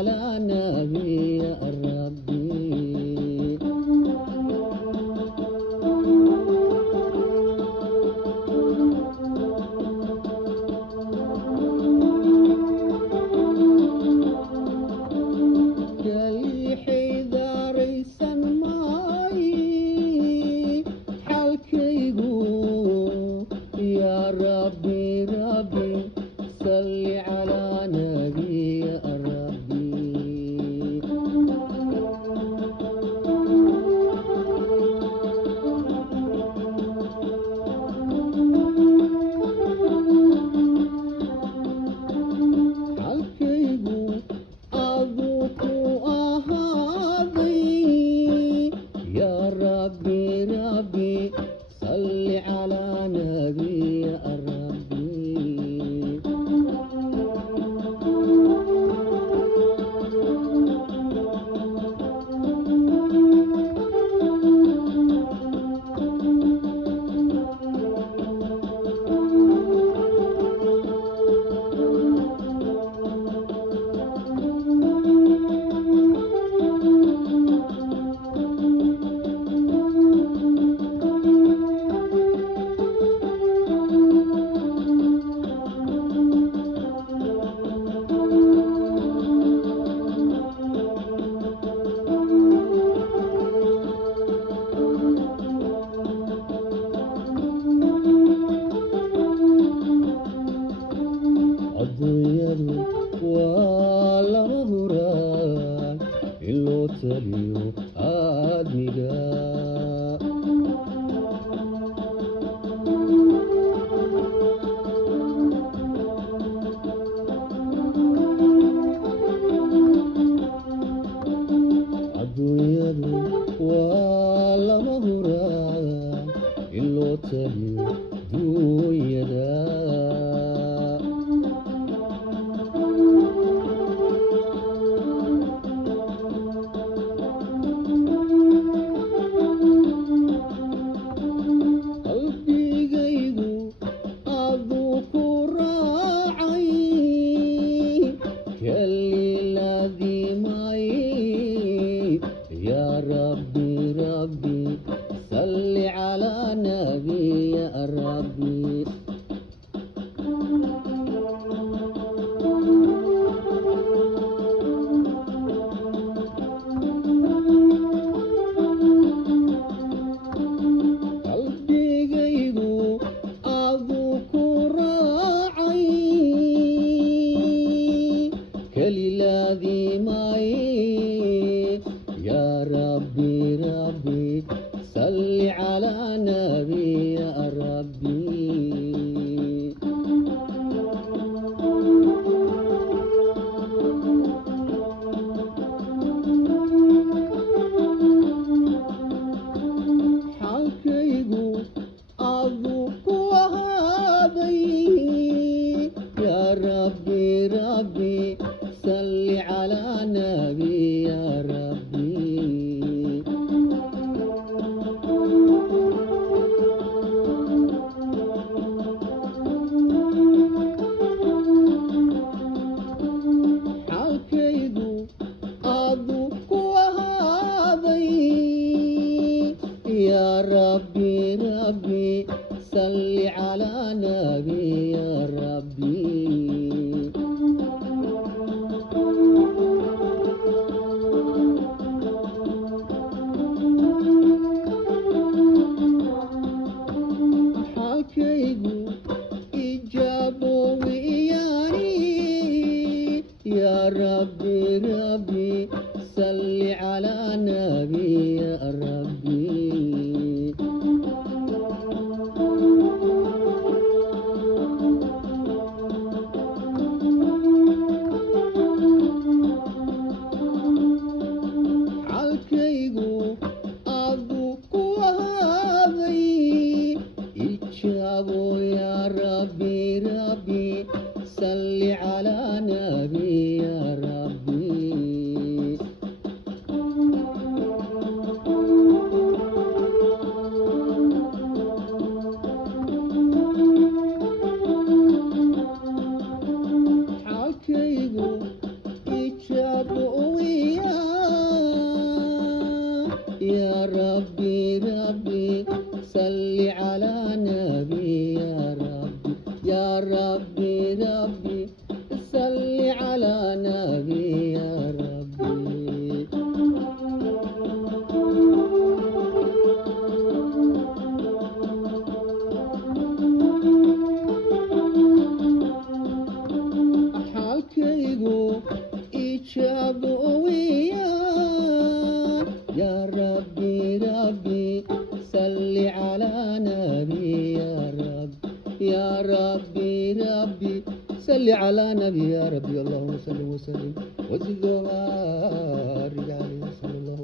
على نبي يا ربي كلي حيداري سنماي حالكيقو يا ربي ربي صلي على نبي يا ربي حالكيقو أبوك أهاضي يا ربي ربي صلي على نبي يا ربي adduunyadu waa lama huraan in loo taliyo aadmiga adduunyadu waa lama huraan in loo taliyo duunyada qalbigaygu aduu ku raacay kalilaadimay yaa rabbi rabbi salli calaa nabi ya rabbi qalbigaygu aduu ku raacay kalilaadimay yaa rabbi rabbi salli calaa nabi ya rabbi xalkaygu aduu ku ahaaday yaa rabbi rabbi salli calaa nabi ya rabbi xalkaygu aduu ku ahaaday yaa rabbi rabbi salli calaa nabi ya rabbi xalkaygu ijaabo wiyaani yaa rabbi rabbi salli calaa nabi ya rabbi xalkaygu aduu ku ahaaday ijaabo yaa rabbi rabbi salli calaa nabi ya rabbi ربي ربي صل على نبي يا ربي اللهم صل وسلم وزد وبارك عليه صلى الله